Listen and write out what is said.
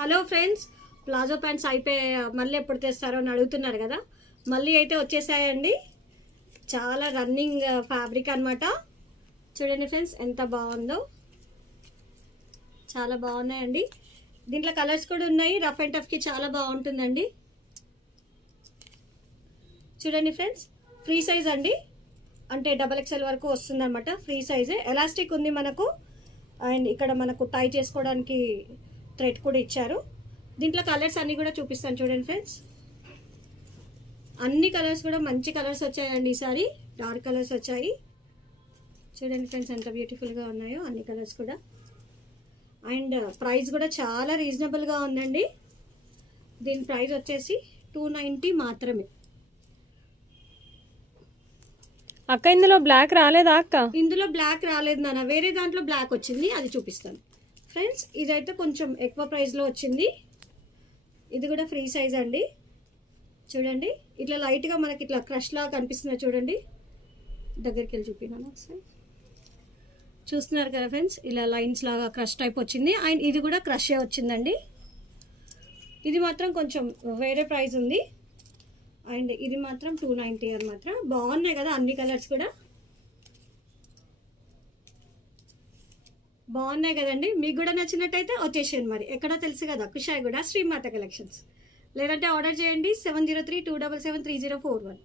Hello friends, palazzo pants అయిపోయి మళ్ళీ ఎప్పుడు తెస్తారో అని అడుగుతున్నారు కదా. మళ్ళీ అయితే వచ్చేసాయండి. చాలా రన్నింగ్ ఫ్యాబ్రిక్ అనమాట. చూడండి ఫ్రెండ్స్ ఎంత బాగుందో, చాలా బాగున్నాయండి. దీంట్లో కలర్స్ కూడా ఉన్నాయి. రఫ్ అండ్ టఫ్కి చాలా బాగుంటుందండి. చూడండి ఫ్రెండ్స్, ఫ్రీ సైజ్ అండి, అంటే XXL వరకు వస్తుంది అనమాట. ఫ్రీ సైజే, ఎలాస్టిక్ ఉంది మనకు. అండ్ ఇక్కడ మనకు టై చేసుకోవడానికి థ్రెడ్ కూడా ఇచ్చారు. దీంట్లో కలర్స్ అన్నీ కూడా చూపిస్తాను చూడండి ఫ్రెండ్స్. అన్ని కలర్స్ కూడా మంచి కలర్స్ వచ్చాయండి. ఈసారి డార్క్ కలర్స్ వచ్చాయి. చూడండి ఫ్రెండ్స్ ఎంత బ్యూటిఫుల్గా ఉన్నాయో అన్ని కలర్స్ కూడా. అండ్ ప్రైస్ కూడా చాలా రీజనబుల్గా ఉందండి. దీని ప్రైస్ వచ్చేసి 290 మాత్రమే. అక్క ఇందులో బ్లాక్ రాలేదా? అక్క ఇందులో బ్లాక్ రాలేదు నాన్న, వేరే దాంట్లో బ్లాక్ వచ్చింది, అది చూపిస్తాను ఫ్రెండ్స్. ఇదైతే కొంచెం ఎక్కువ ప్రైస్లో వచ్చింది. ఇది కూడా ఫ్రీ సైజ్ అండి. చూడండి ఇట్లా లైట్గా మనకి ఇట్లా క్రష్ లాగా కనిపిస్తుంది చూడండి. దగ్గరికి వెళ్ళి చూపినాను ఒకసారి. చూస్తున్నారు కదా ఫ్రెండ్స్, ఇలా లైన్స్ లాగా క్రష్ టైప్ వచ్చింది. అండ్ ఇది కూడా క్రషే వచ్చిందండి. ఇది మాత్రం కొంచెం వేరే ప్రైస్ ఉంది. అండ్ ఇది మాత్రం 290 అనమాట. బాగున్నాయి కదా అన్ని కలర్స్ కూడా బాగున్నాయి కదండి. మీకు కూడా నచ్చినట్టయితే వచ్చేసేయండి. మరి ఎక్కడో తెలుసు కదా, కుషాయిగూడ శ్రీమాత కలెక్షన్స్. లేదంటే ఆర్డర్ చేయండి 703-277-3041.